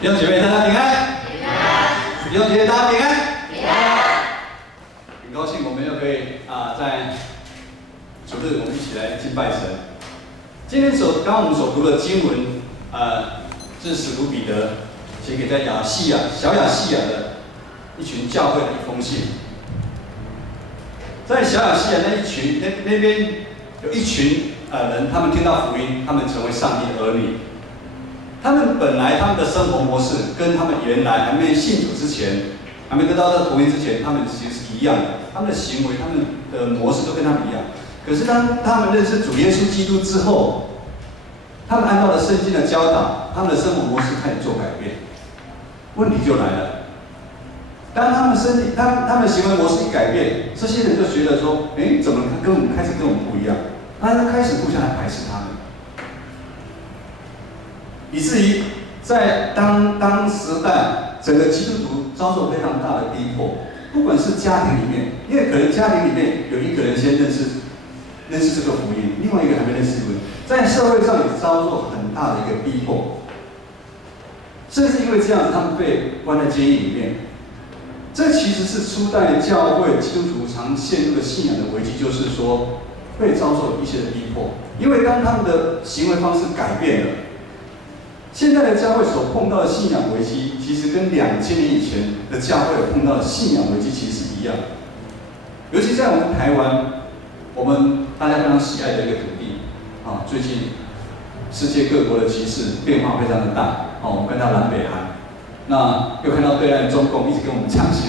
弟兄姐妹，大家平安。平安。弟兄姐妹，大家平安。平安。很高兴我们又可以在主日我们一起来敬拜神。今天刚刚我们所读的经文，是使徒彼得写给在小亚细亚的一群教会的一封信。在小亚细亚那边有一群人，他们听到福音，他们成为上帝的儿女。他们本来他们的生活模式跟他们原来还没信主之前，还没得到这个福音之前，他们其实是一样的，他们的行为、他们的模式都跟他们一样。可是当他们认识主耶稣基督之后，他们按照了圣经的教导，他们的生活模式开始做改变。问题就来了，当他们行为模式一改变，这些人就觉得说，怎么开始跟我们不一样？大家开始互相来排斥他们。以至于在当时代，整个基督徒遭受非常大的逼迫，不管是家庭里面，因为可能家庭里面有一个人先认识这个福音，另外一个还没认识福音，在社会上也遭受很大的一个逼迫，甚至因为这样子，他们被关在监狱里面。这其实是初代的教会基督徒常陷入的信仰的危机，就是说会遭受一些的逼迫，因为当他们的行为方式改变了。现在的教会所碰到的信仰危机，其实跟2000年以前的教会碰到的信仰危机其实是一样的。尤其在我们台湾，我们大家非常喜爱的一个土地，最近世界各国的局势变化非常的大，我们看到南北韩，那又看到对岸中共一直跟我们呛声。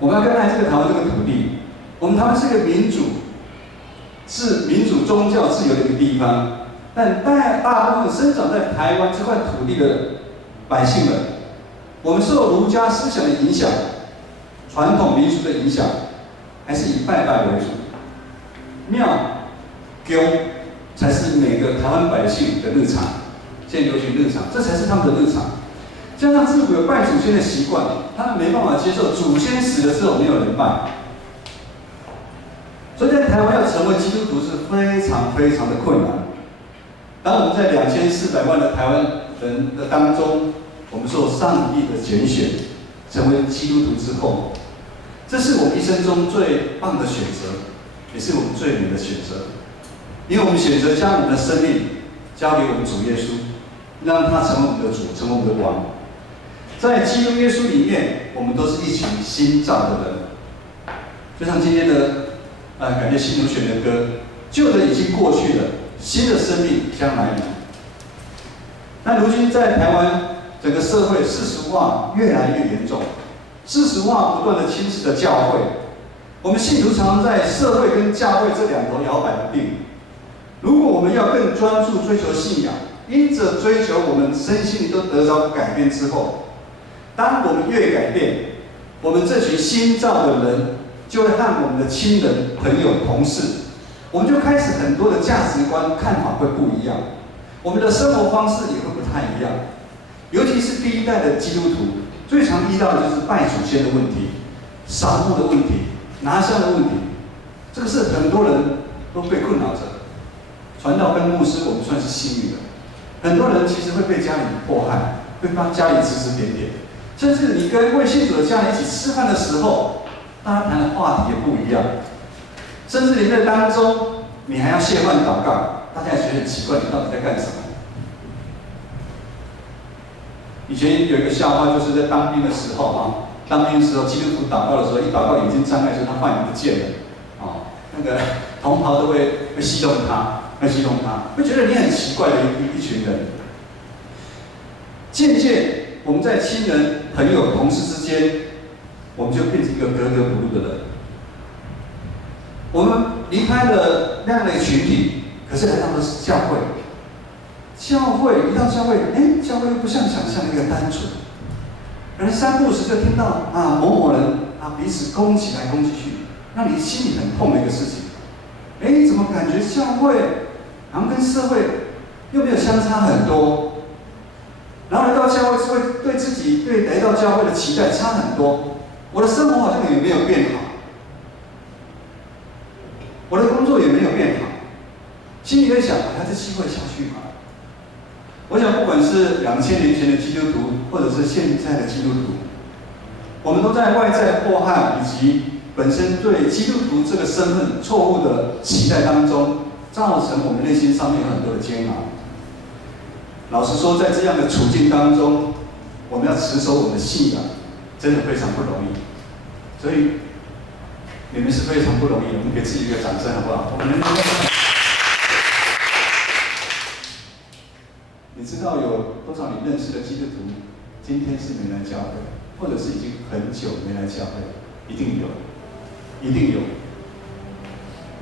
我们要更爱这个台湾这个土地，我们台湾是个民主宗教自由的一个地方。但大部分生长在台湾这块土地的百姓们，我们受儒家思想的影响，传统民俗的影响，还是以拜拜为主。庙、宫才是每个台湾百姓的日常，现在流行日常，这才是他们的日常。加上自古有拜祖先的习惯，他们没办法接受祖先死了之后没有人拜，所以在台湾要成为基督徒是非常非常的困难。当我们在2400万的台湾人的当中，我们受上帝的拣选，成为基督徒之后，这是我们一生中最棒的选择，也是我们最美的选择。因为我们选择将我们的生命交给我们主耶稣，让他成为我们的主，成为我们的王。在基督耶稣里面，我们都是一群新造的人。就像今天的感觉新奴选的歌，旧的已经过去了。新的生命将来临。那如今在台湾整个社会世俗化越来越严重，世俗化不断的侵蚀着教会。我们信徒常常在社会跟教会这两头摇摆不定。如果我们要更专注追求信仰，因着追求我们身心灵都得着改变之后，当我们越改变，我们这群新造的人就会和我们的亲人、朋友、同事。我们就开始很多的价值观看法会不一样，我们的生活方式也会不太一样。尤其是第一代的基督徒，最常遇到的就是拜祖先的问题、扫墓的问题、拿香的问题，这个是很多人都被困扰着。传道跟牧师，我们算是幸运的。很多人其实会被家里迫害，会帮家里指指点点，甚至你跟未信主的家人一起吃饭的时候，大家谈的话题也不一样。甚至你在当中，你还要谢饭祷告，大家也觉得很奇怪，你到底在干什么？以前有一个笑话，就是在当兵的时候当兵的时候，基督徒祷告的时候，一祷告眼睛张开，就是他饭已经不见了，那个同袍都会戏弄他，会觉得你很奇怪的一群人。渐渐，我们在亲人、朋友、同事之间，我们就变成一个格格不入的人。我们离开了那样的群体，可是来到的是教会。一到教会，教会又不像想象的一个单纯。而三不时就听到某某人彼此攻起来攻击去，让你心里很痛的一个事情。怎么感觉教会好像跟社会又没有相差很多？然后来到教会是会对自己对来到教会的期待差很多。我的生活好像也没有变好。我的工作也没有变好，心里在想，我还是机会下去吗？我想，不管是2000年前的基督徒，或者是现在的基督徒，我们都在外在迫害以及本身对基督徒这个身份错误的期待当中，造成我们内心上面有很多的煎熬。老实说，在这样的处境当中，我们要持守我们的信仰，真的非常不容易。所以，你们是非常不容易的，我们给自己一个掌声，好不好？我们能够。你知道有多少你认识的基督徒，今天是没来教会，或者是已经很久没来教会？一定有，一定有。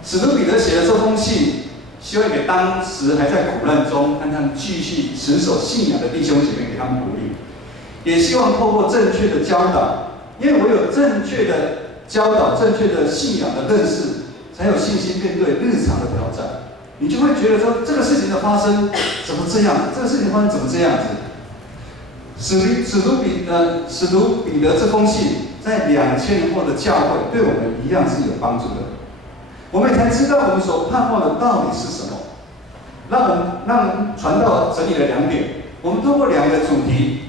使徒彼得写了这封信，希望给当时还在苦难中，让他们继续持守信仰的弟兄姐妹，给他们鼓励，也希望透过正确的教导，因为唯有正确的教导、正确的信仰的认识，才有信心面对日常的挑战。你就会觉得说，这个事情的发生怎么这样？这个事情发生怎么这样子？使徒彼得这封信，在2000年后的教会，对我们一样是有帮助的。我们才知道我们所盼望的到底是什么。让我们传道整理了2点，我们通过2个主题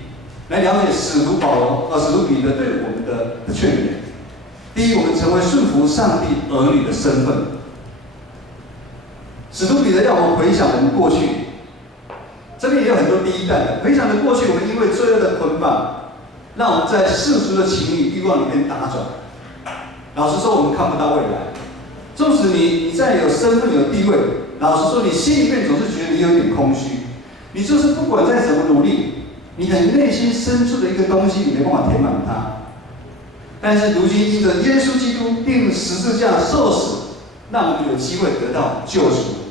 来了解使徒彼得对我们的劝勉。第一，我们成为顺服上帝儿女的身份。使徒彼得要我们回想我们过去，这边也有很多第一代的回想的过去，我们因为罪恶的捆绑，让我们在世俗的情欲欲望里面打转。老实说，我们看不到未来。纵使你在有身份有地位，老实说，你心里面总是觉得你有点空虚。你就是不管再怎么努力，你很内心深处的一个东西，你没办法填满它。但是如今因着耶稣基督钉十字架受死，让我们有机会得到救赎。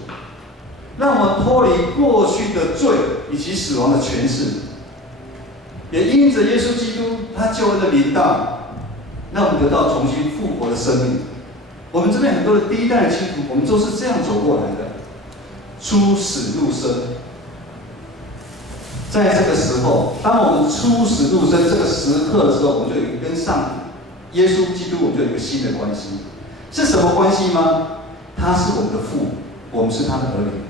让我们脱离过去的罪以及死亡的权势，也因着耶稣基督他救恩的临到，让我们得到重新复活的生命。我们这边很多的第一代的基督徒，我们都是这样走过来的，出死入生。在这个时候，当我们出死入生这个时刻的时候，我们就有跟上帝、耶稣基督，我们就有一个新的关系。是什么关系吗？他是我们的父，我们是他的儿女。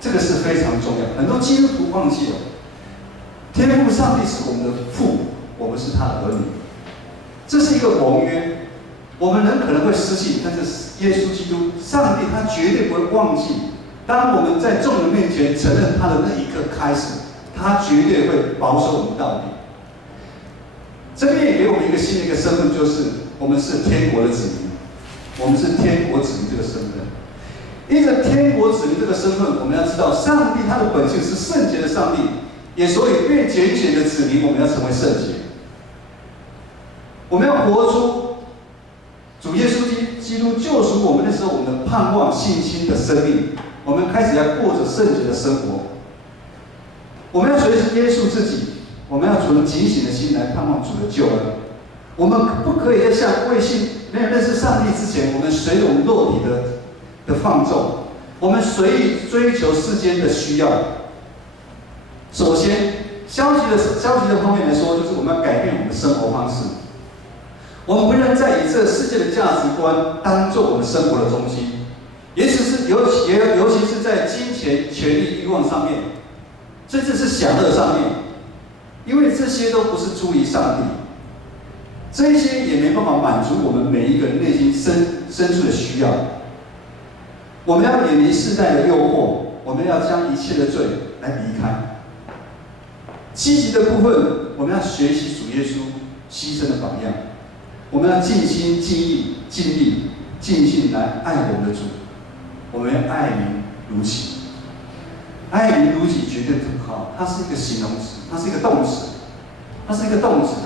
这个是非常重要，很多基督徒忘记了，天父上帝是我们的父，我们是他的儿女，这是一个盟约。我们人可能会失信，但是耶稣基督、上帝他绝对不会忘记。当我们在众人面前承认他的那一刻开始，他绝对会保守我们到底。这边也给我们一个新的一个身份，就是我们是天国的子民，我们是天国子民这个身份。因着天国子民这个身份，我们要知道，上帝他的本性是圣洁的上帝，也所以被拣选的子民，我们要成为圣洁。我们要活出主耶稣基督救赎我们的时候，我们的盼望、信心的生命，我们开始要过着圣洁的生活。我们要随时约束自己，我们要存警醒的心来盼望主的救恩。我们不可以在像没有认识上帝之前，我们随着我们肉体的放纵，我们随意追求世间的需要。首先，消极的方面来说，就是我们要改变我们的生活方式。我们不能再以这世界的价值观当做我们生活的中心，尤其是在金钱、权力、欲望上面，甚至是享乐上面，因为这些都不是出于上帝，这些也没办法满足我们每一个人内心深处的需要。我们要远离世代的诱惑，我们要将一切的罪来离开。积极的部分，我们要学习主耶稣牺牲的榜样。我们要尽心尽意尽力尽心来爱我们的主，我们要爱民如己。爱民如己绝对不好，它是一个形容词，它是一个动词，它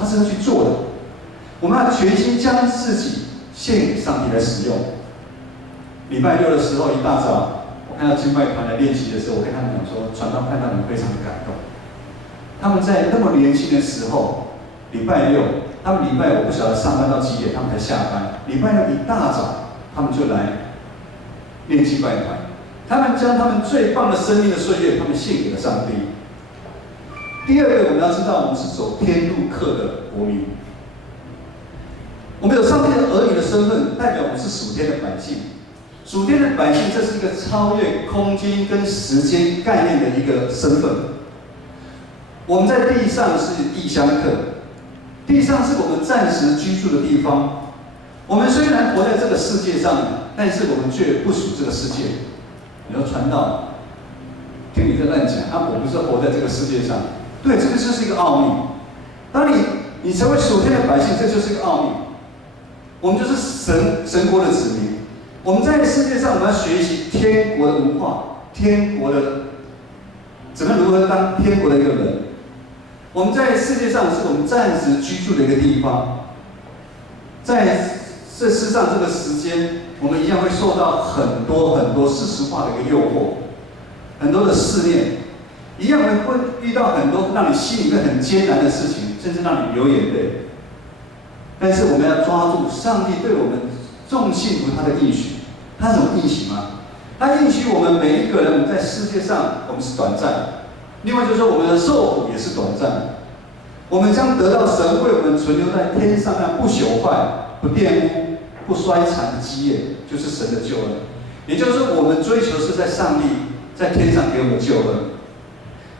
是要去做的。我们要全心将自己献给上帝来使用。礼拜六的时候一大早，我看到敬拜团来练习的时候，我跟他们讲说，传道看到你们非常的感动。他们在那么年轻的时候，礼拜六。他们礼拜我不晓得上班到几点，他们才下班。礼拜六一大早，他们就来练敬拜团。他们将他们最棒的生命的岁月，他们献给了上帝。第二个，我们要知道，我们是走天路客的国民。我们有上帝的儿女的身份，代表我们是属天的百姓。属天的百姓，这是一个超越空间跟时间概念的一个身份。我们在地上是异乡客，地上是我们暂时居住的地方。我们虽然活在这个世界上，但是我们却不属这个世界。你要传道，听你在乱讲，我不是活在这个世界上。对，这个就是一个奥秘。当你成为属天的百姓，这就是一个奥秘。我们就是神国的子民。我们在世界上，我们要学习天国的文化，天国的怎么如何当天国的一个人。我们在世界上是我们暂时居住的一个地方，在这世上这个时间，我们一样会受到很多世俗化的一个诱惑，很多的试炼，一样会遇到很多让你心里面很艰难的事情，甚至让你流眼泪。但是我们要抓住上帝对我们众信徒他的应许，他怎么应许吗？他应许我们每一个人在世界上我们是短暂，另外就是说我们的受苦也是短暂，我们将得到神为我们存留在天上那不朽坏、不玷污、不衰残的基业，就是神的救恩。也就是说，我们追求是在上帝在天上给我们救恩。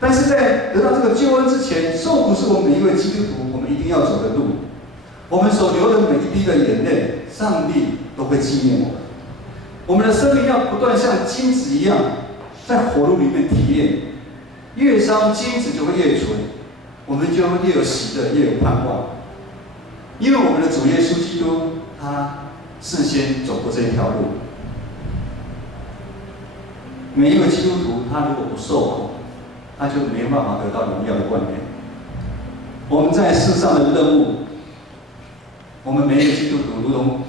但是在得到这个救恩之前，受苦是我们每一位基督徒我们一定要走的路。我们所流的每一滴的眼泪，上帝都会纪念我们。我们的生命要不断像金子一样，在火炉里面提炼，越烧金子就会越纯，我们就会越有喜乐，越有盼望。因为我们的主耶稣基督，他事先走过这一条路。每一位基督徒，他如果不受苦，他就没办法得到荣耀的冠冕。我们在世上的任务，我们每一个基督徒如同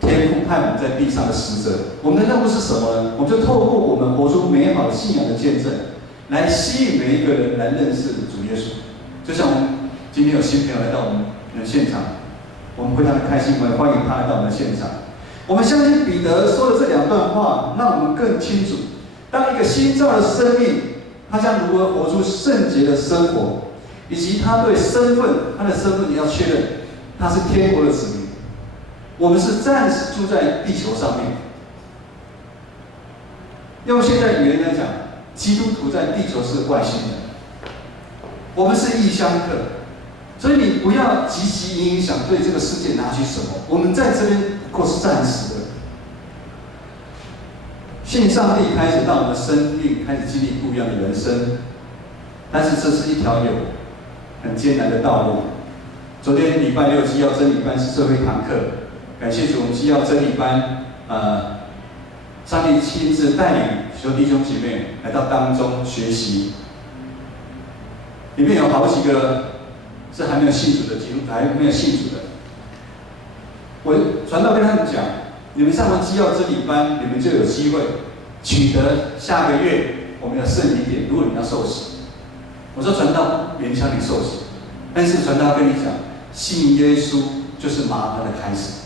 天父派我们在地上的使者，我们的任务是什么呢？我们就透过我们活出美好的信仰的见证，来吸引每一个人来认识主耶稣。就像我们今天有新朋友来到我们的现场，我们非常的开心，我们欢迎他来到我们的现场。我们相信彼得说的这两段话，让我们更清楚，当一个新造的生命，他将如何活出圣洁的生活，以及他对身份，他的身份你要确认，他是天国的子民。我们是暂时住在地球上面。用现在语言来讲，基督徒在地球是外星人，我们是异乡客。所以你不要积极影响对这个世界拿取什么，我们在这边不过是暂时的。信上帝开始让我们的生命开始经历不一样的人生，但是这是一条有很艰难的道路。昨天礼拜六基要真理班是最后一堂课，感谢主，我们基要真理班，上帝亲自带领许多弟兄姐妹来到当中学习。里面有好几个是还没有信主的基督徒，还没有信主的。我传道跟他们讲，你们上完基要真理班，你们就有机会取得下个月我们的圣礼点。如果你要受洗，我说传道勉强你受洗，但是传道跟你讲，信耶稣就是麻烦的开始。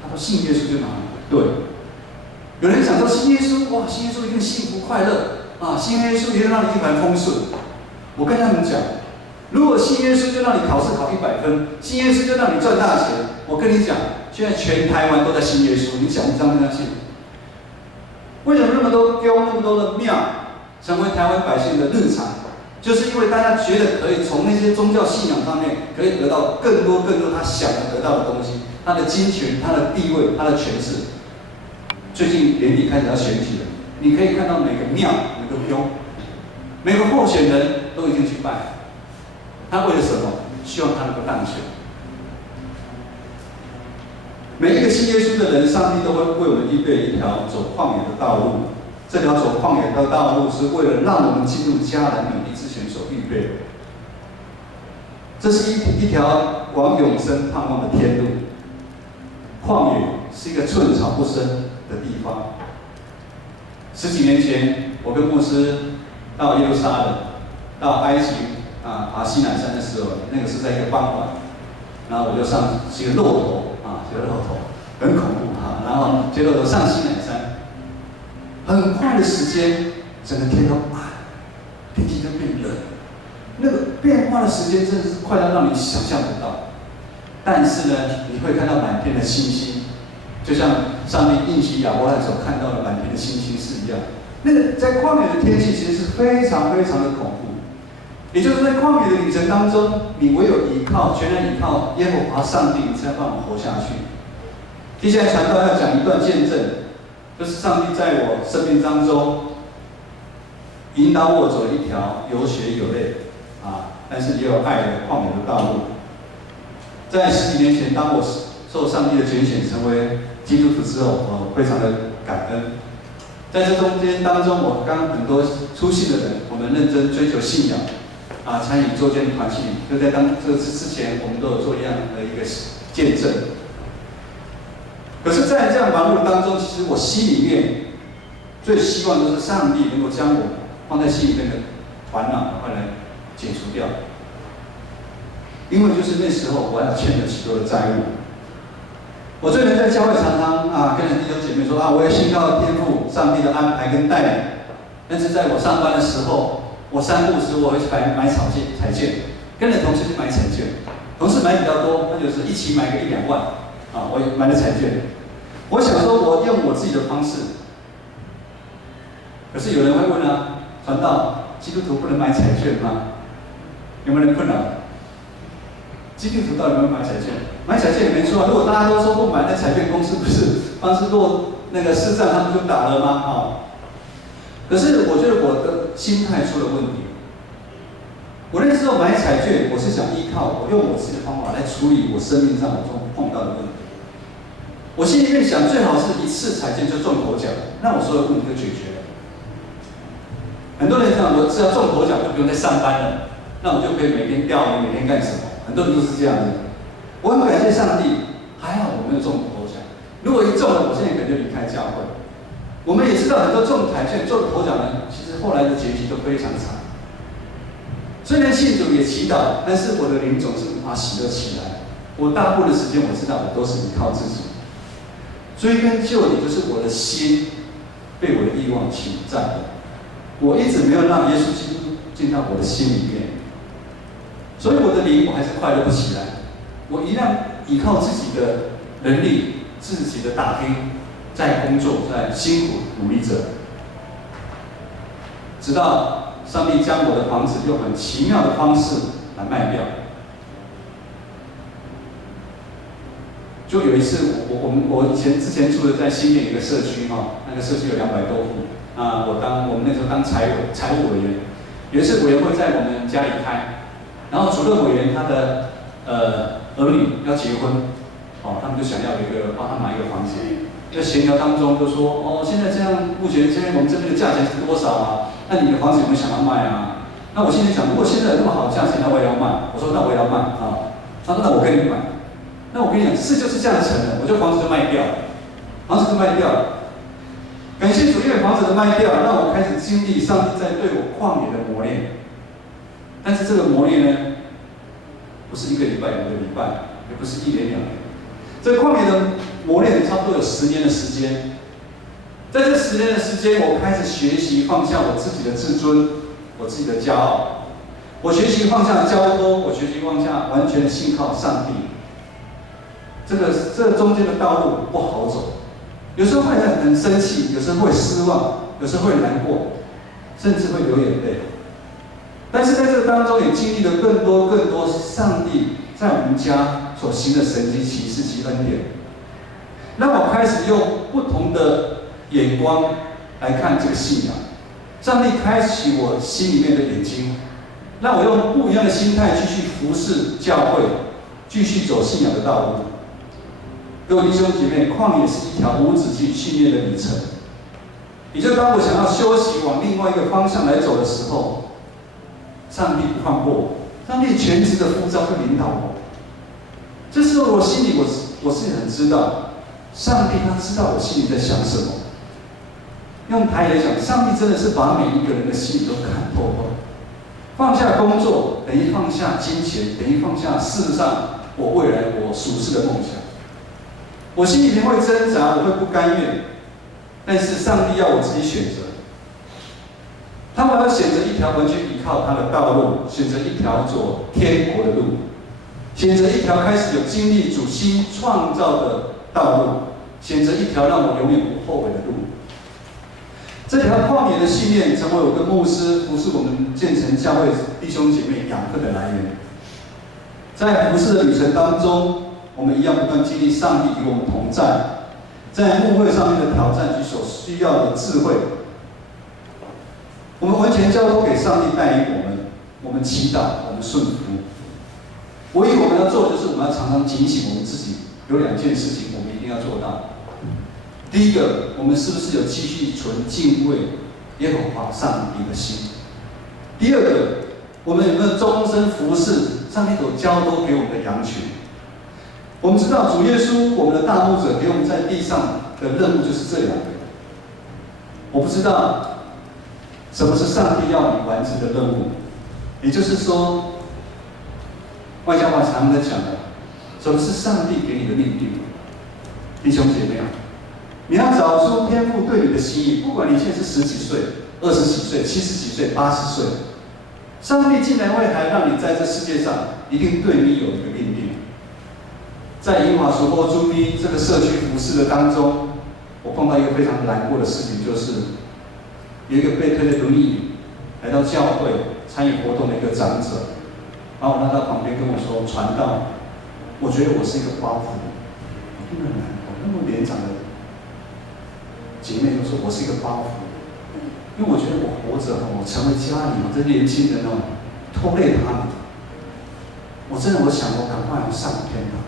他说信耶稣就麻烦，对。有人讲说信耶稣，哇，信耶稣一定幸福快乐啊，信耶稣一定让你一帆风顺。我跟他们讲，如果信耶稣就让你考试考100分，信耶稣就让你赚大钱，我跟你讲，现在全台湾都在信耶稣，你相不相信？为什么那么多丢那么多的庙成为台湾百姓的日常？就是因为大家觉得可以从那些宗教信仰上面可以得到更多他想得到的东西，他的金钱、他的地位、他的权势。最近年底开始要选举了，你可以看到每个庙、每个宫、每个候选人都已经去拜，他为了什么？希望他能够当选。每一个信耶稣的人，上帝都会为我们预备一条走旷野的道路。这条走旷野的道路是为了让我们进入迦南美地之前所预备的。这是一条往永生盼望的天路。旷野是一个寸草不生的地方。10几年前，我跟牧师到耶路撒冷、到埃及爬西乃山的时候，那个是在一个傍晚，然后我就上是一个骆驼这个骆驼很恐怖然后结果我上西乃山，很快的时间，整个天都暗，天气就变冷，那个变化的时间真的是快到让你想象不到。但是呢，你会看到满天的星星，就像上帝应许亚伯拉罕所看到的满天的星星是一样。那个在旷野的天气其实是非常的恐怖。也就是在旷野的旅程当中，你唯有依靠，全然依靠耶和华上帝，你才办法活下去。接下来传道要讲一段见证，就是上帝在我生命当中引导我走一条有血有泪但是也有爱的旷野的道路。在10几年前，当我受上帝的拣选成为基督徒之后，我非常的感恩。在这中间当中，我跟很多初信的人，我们认真追求信仰参与周间团契，就在这之前，我们都有做一样的一个见证。可是，在这样忙碌当中，其实我心里面最希望的是上帝能够将我放在心里面的烦恼快来解除掉。因为就是那时候我还欠了许多的债务。我最近在教会常常跟弟兄姐妹说我也信靠天父上帝的安排跟带领。但是在我上班的时候，我3不5时我会去买彩券，跟着同事去买彩券。同事买比较多，那就是一起买个1、2万我也买了彩券。我想说，我用我自己的方式。可是有人会问传道，基督徒不能买彩券吗？有没有人困扰？基督徒到底有没有买彩券？买彩券也没错如果大家都说不买，那彩券公司不是方式若那个市占他们就打了吗？可是我觉得我的心态出了问题。我那时候买彩券，我是想依靠我用我自己的方法来处理我生命上中碰到的问题。我心里面想，最好是一次彩券就中头奖，那我所有问题就解决了。很多人讲，我只要中头奖就不用再上班了，那我就可以每天钓鱼，每天干什么？很多人都是这样子。我很感谢上帝，还好我没有中头奖。如果一中了，我现在可能就离开教会。我们也知道很多中彩券、中头奖的，其实后来的结局都非常惨。虽然信主也祈祷，但是我的灵总是无法喜乐起来。我大部分的时间我知道我都是依靠自己。追根究底，就是我的心被我的欲望侵占了。我一直没有让耶稣基督进到我的心里面，所以我的灵我还是快乐不起来。我一样依靠自己的能力、自己的打拼，在工作，在辛苦努力着，直到上帝将我的房子用很奇妙的方式来卖掉。就有一次，我之前住的在新店一个社区那个社区有200多户我们那时候当财务委员，有一次委员会在我们家里开，然后主任委员他的儿女要结婚，他们就想要帮他买一个房子，在闲聊当中就说现在这样，目前现在我们这边的价钱是多少那你的房子有没有想要卖那我心里想，如果现在有那么好的价钱，那我也要卖。我说那我也要卖他说那我跟你买。那我跟你讲，事就是这样成的，我就房子就卖掉了，感谢主，因为房子的卖掉，让我开始经历上帝在对我旷野的磨练。但是这个磨练呢，不是1个礼拜、2个礼拜，也不是1年2年。这旷野的磨练差不多有10年的时间。在这10年的时间，我开始学习放下我自己的自尊，我自己的骄傲。我学习放下交托，我学习放下完全信靠上帝。这中间的道路不好走，有时候会很生气，有时候会失望，有时候会难过，甚至会流眼泪。但是在这个当中，也经历了更多上帝在我们家所行的神迹奇事及恩典，让我开始用不同的眼光来看这个信仰。上帝开启我心里面的眼睛，让我用不一样的心态继续服侍教会，继续走信仰的道路。各位弟兄姐妹，旷野是一条无止境训练的旅程。也就当我想要休息，往另外一个方向来走的时候，上帝不放过我，上帝全职的呼召会领导我。这时候我心里我是很知道，上帝他知道我心里在想什么。用台语来讲，上帝真的是把每一个人的心里都看透了。放下工作等于放下金钱，等于放下事实上我未来我属世的梦想。我心里面会挣扎，我会不甘愿，但是上帝要我自己选择。我要选择一条完全依靠他的道路，选择一条走天国的路，选择一条开始有经历主新创造的道路，选择一条让我永远不后悔的路。这条旷野的信念，成为我跟牧师服侍我们建成教会弟兄姐妹养分的来源。在服侍的旅程当中，我们一样不断经历上帝与我们同在，在牧会上面的挑战及所需要的智慧，我们完全交托给上帝带领我们。我们祈祷，我们顺服。唯一我们要做的就是，我们要常常警醒我们自己，有2件事情我们一定要做到。第一个，我们是不是有继续存敬畏耶和华上帝的心？第二个，我们有没有终身服侍上帝所交托给我们的羊群？我们知道主耶稣，我们的大牧者，给我们在地上的任务就是这2个。我不知道什么是上帝要你完成的任务，也就是说，外交话常在讲的，什么是上帝给你的命令？弟兄姐妹，你要找出天父对你的心意，不管你现在是10几岁、20几岁、70几岁、80岁，上帝既然会还让你在这世界上，一定对你有一个命令。在银华苏波朱咪这个社区服侍的当中，我碰到一个非常难过的事情，就是有一个被推着轮椅来到教会参与活动的一个长者，然后我让他旁边跟我说：“传道，我觉得我是一个包袱。”我听得很难过，那么年长的姐妹就说：“我是一个包袱，因为我觉得我活着，我成为家里这年轻人拖累他们。我真的想我赶快上天堂。”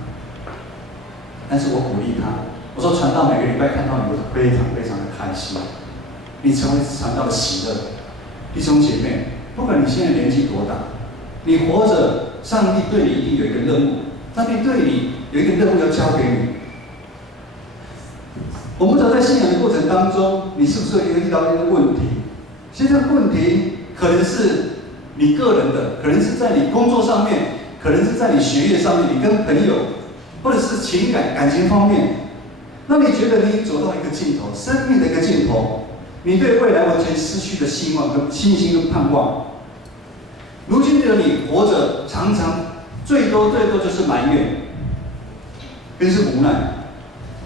但是我鼓励他，我说：“传道每个礼拜看到你，我非常非常的开心。你成为传道的喜乐。”弟兄姐妹，不管你现在年纪多大，你活着，上帝对你一定有一个任务，上帝对你有一个任务要交给你。我不知道在信仰的过程当中，你是不是会遇到一个问题？现在问题可能是你个人的，可能是在你工作上面，可能是在你学业上面，你跟朋友，或者是感情方面。那你觉得你走到一个尽头，生命的一个尽头，你对未来完全失去了希望、跟信心跟盼望。如今的你活着，常常最多就是埋怨，更是无奈。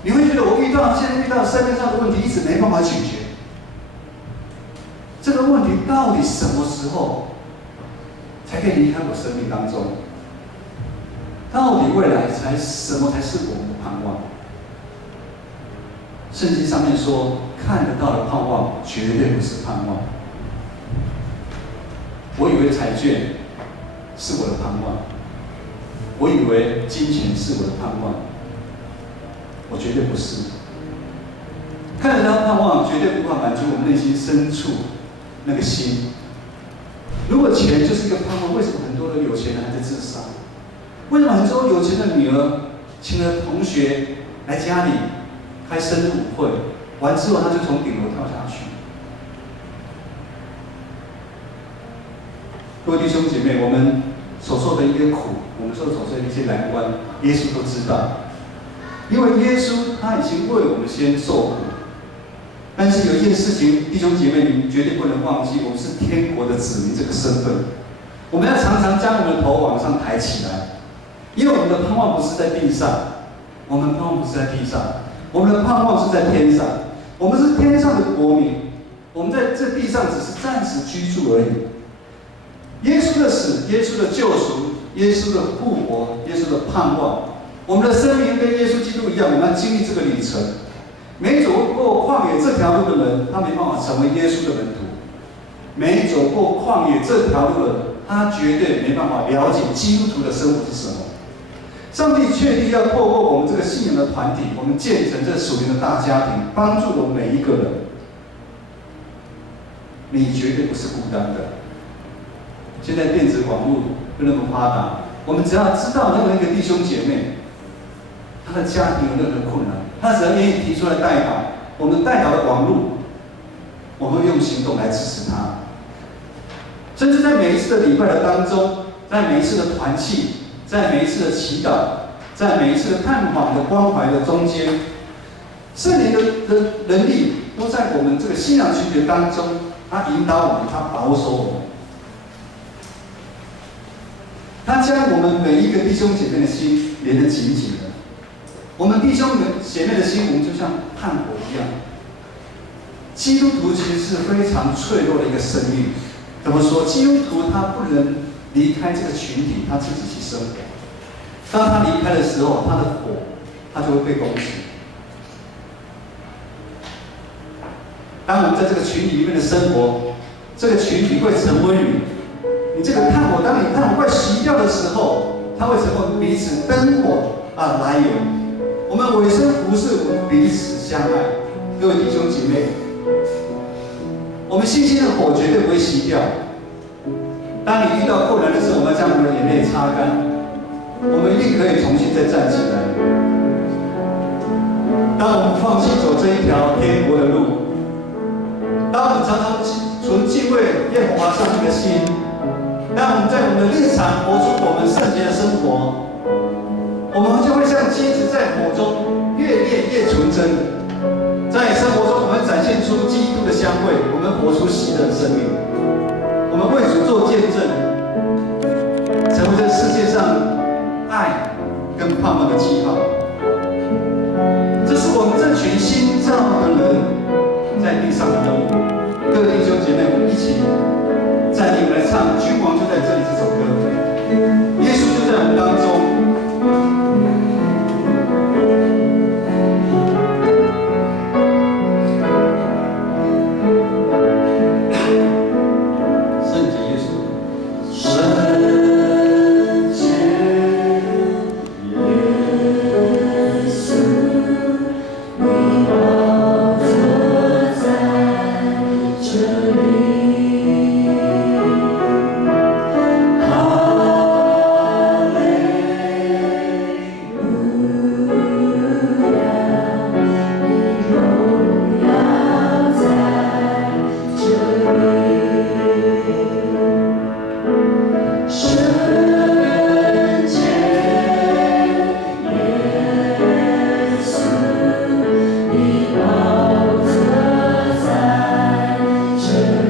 你会觉得我现在遇到生命上的问题，一直没办法解决。这个问题到底什么时候才可以离开我生命当中？到底未来什么才是我们的盼望？圣经上面说，看得到的盼望绝对不是盼望。我以为彩券是我的盼望，我以为金钱是我的盼望，我绝对不是。看得到盼望，绝对无法满足我们内心深处那个心。如果钱就是一个盼望，为什么很多的有钱人还在自杀？为什么很多有钱的女儿请了同学来家里开生日舞会，完之后他就从顶楼跳下去？各位弟兄姐妹，我们所受的一些苦，我们所受的一些难关，耶稣都知道，因为耶稣他已经为我们先受苦。但是有一件事情，弟兄姐妹，你们绝对不能忘记，我们是天国的子民这个身份，我们要常常将我们的头往上抬起来，因为我们的盼望不是在地上，我们盼望不是在地上，我们的盼望是在天上，我们是天上的国民，我们在这地上只是暂时居住而已。耶稣的死，耶稣的救赎，耶稣的复活，耶稣的盼望，我们的生命跟耶稣基督一样，我们要经历这个旅程。没走过旷野这条路的人，他没办法成为耶稣的门徒；没走过旷野这条路的人，他绝对没办法了解基督徒的生活是什么。上帝确定要透过我们这个信仰的团体，我们建成这属灵的大家庭，帮助我们每一个人。你绝对不是孤单的。现在电子网络又那么发达，我们只要知道任何一个弟兄姐妹，他的家庭有任何困难，他只要愿意提出来代祷，我们代祷的网络，我们会用行动来支持他。甚至在每一次的礼拜的当中，在每一次的团契，在每一次的祈祷，在每一次的探访的关怀的中间，圣灵的能力都在我们这个信仰群体当中，他引导我们，他保守我们，他将我们每一个弟兄姐妹的心连得紧紧的。我们弟兄姐妹的心，我们就像炭火一样，基督徒其实是非常脆弱的一个生命。怎么说？基督徒他不能离开这个群体，他自己去生活。当他离开的时候，他的火他就会被攻击。当我们在这个群体里面的生活，这个群体会成为你这个炭火，当你炭火快熄掉的时候，它会成为彼此灯火来源。我们委身服侍，我们彼此相爱。各位弟兄姐妹，我们信心的火绝对不会熄掉。当你遇到困难的时候，我们要将我们的眼泪擦干，我们一定可以重新再站起来。当我们放弃走这一条天国的路，当我们常常存敬畏耶和华上帝的心，当我们在我们的日常活出我们圣洁的生活，我们就会像金子在火中越炼越纯真。在生活中，我们展现出基督的香味，我们活出喜乐的生命，我们为主做见证，成为这世界上爱跟盼望的记号。这是我们这群新造的人在地上的任务。各位弟兄姐妹，我们一起站立来唱《君王就在这里》这首歌。耶稣就在我们当中。你宝座在这里。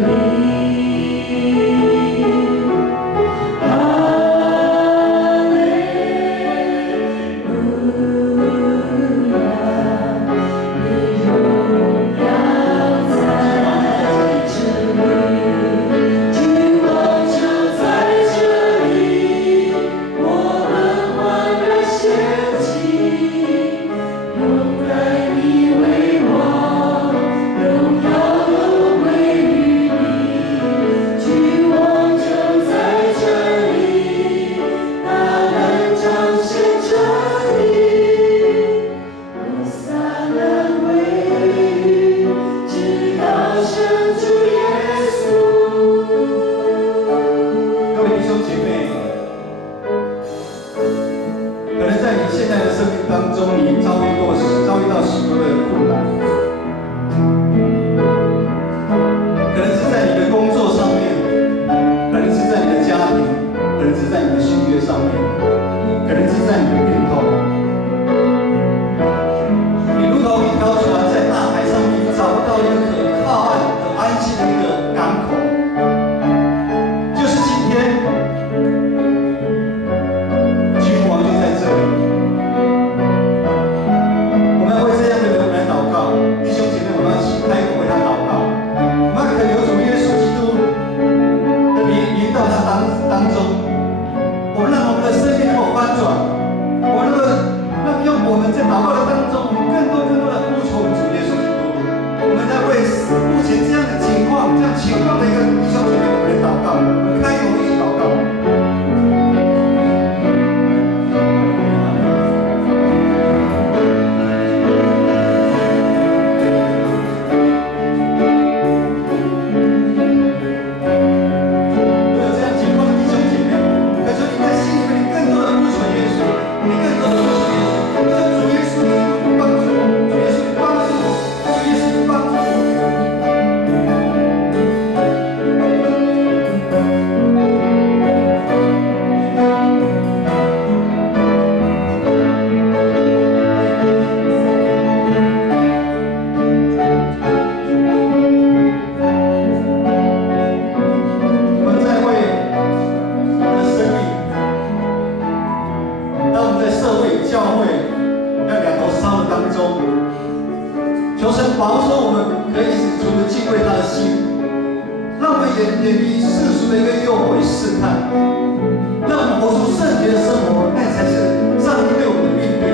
远离世俗的一个诱惑与试探，让我们活出圣洁的生活，那才是上帝对我们的命令。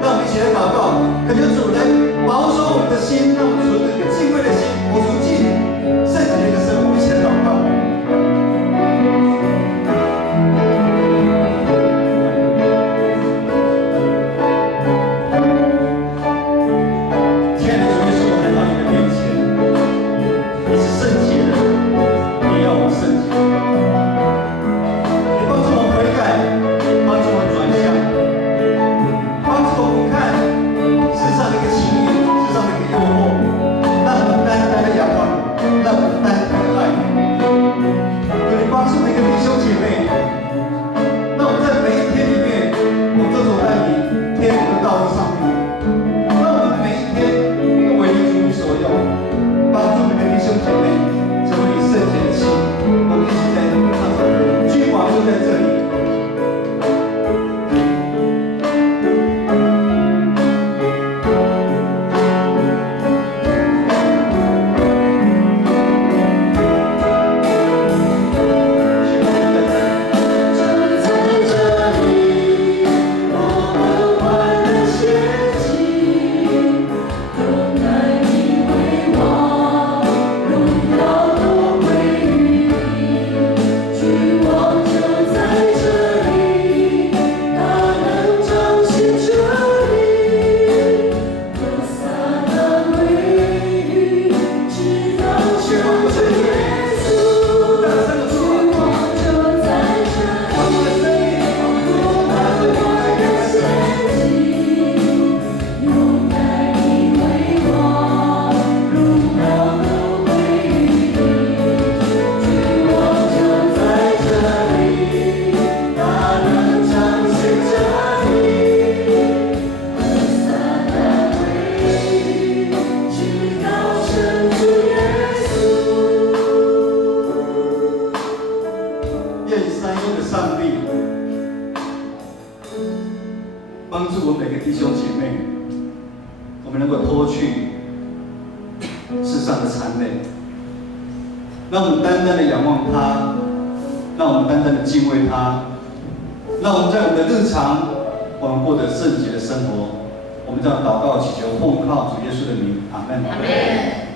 让我们一起来祷告，恳求主来保守我们的心，让我们存着一个敬畏的心，活出敬圣洁的一个生活。我们一起来祷告。帮助我们每个弟兄姐妹，我们能够脱去世上的残累，让我们单单的仰望他，让我们单单的敬畏他，让我们在我们的日常，我们过得圣洁的生活。我们这样祷告祈求，奉靠主耶稣的名，阿门。